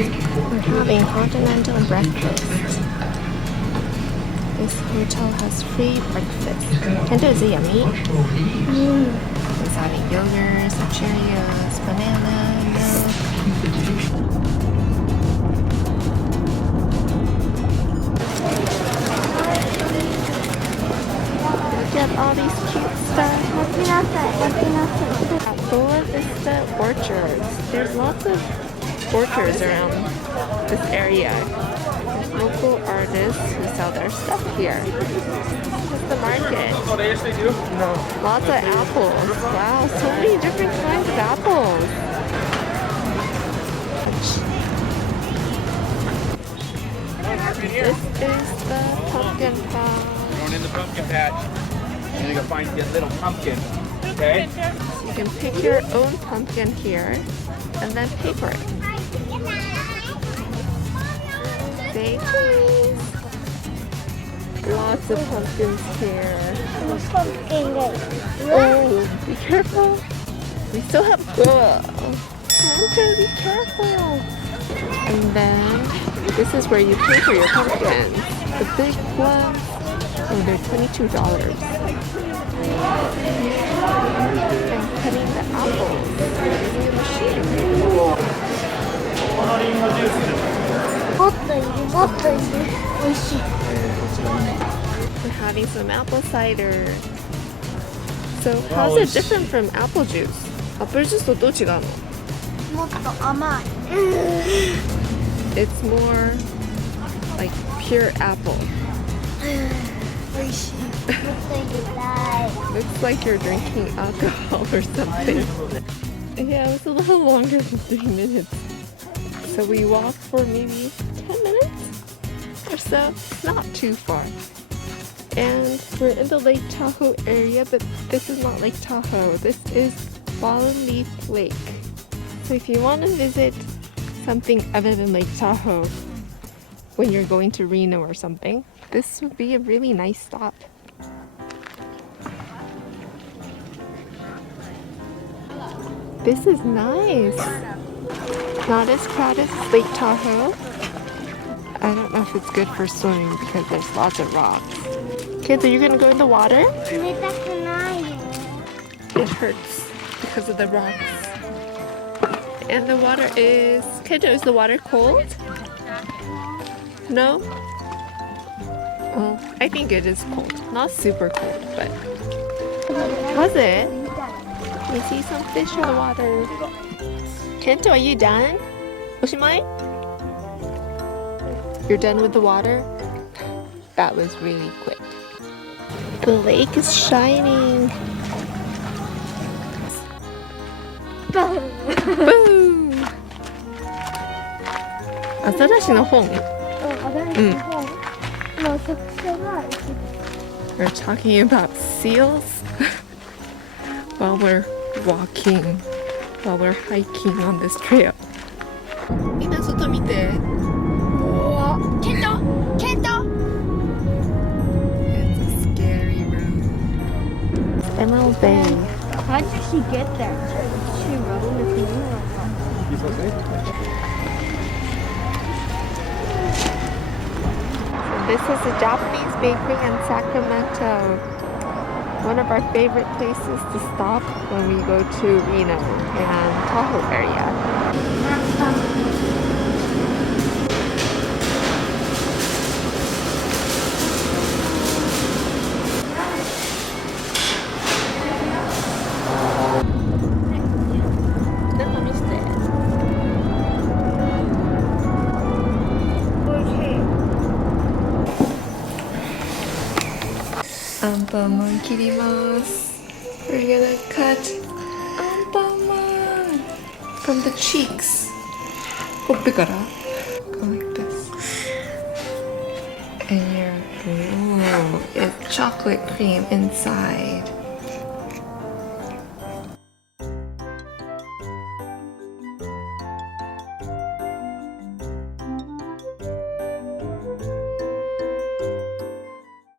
We're having continental breakfast. This hotel has free breakfast. Kento, is it yummy? He's having yogurt, some Cheerios, banana, milk. Look at all these cute stuff. Boa Vista orchards. There's lots of orchards around this area. There's local artists who sell their stuff here. This is the market. Lots of apples. Wow, so many different kinds of apples. This is the pumpkin patch. Going in the pumpkin patch. And you're gonna find your little pumpkin. Okay? So you can pick your own pumpkin here and then pay for it. Say cheese. Lots of pumpkins here. Oh, be careful. We still have Santa, be careful. And then this is where you pay for your pumpkins. The big ones, oh, they're $22. And cutting the apples using a machine. We're having some apple cider. So how's it different from apple juice? Apple juice とどう違うの? It's more like pure apple. Looks like you're drinking alcohol or something. Yeah, it was a little longer than 3 minutes. So we walked for maybe 10 minutes or so. It's not too far. And we're in the Lake Tahoe area, but this is not Lake Tahoe. This is Fallen Leaf Lake. So if you want to visit something other than Lake Tahoe when you're going to Reno or something, this would be a really nice stop. This is nice. Not as crowded as Lake Tahoe. I don't know if it's good for swimming because there's lots of rocks. Kids, are you gonna go in the water? It hurts because of the rocks. And the water is... Kento, is the water cold? No? Well, I think it is cold. Not super cold, but... How's it? We see some fish in the water. Kento, are you done? Oshimai? You're done with the water? That was really quick. The lake is shining. Boom! アザラシの本? We're talking about seals while we're walking, while we're hiking on this trail. みんな外見て。It's a scary room. Emerald Bay. How did she get there? She rode with me. This is a Japanese bakery in Sacramento. One of our favorite places to stop when we go to Reno and Tahoe area. Anpanman 切ります. We're gonna cut Anpanman from the cheeks. ほっぺから Go like this. And it's chocolate cream inside.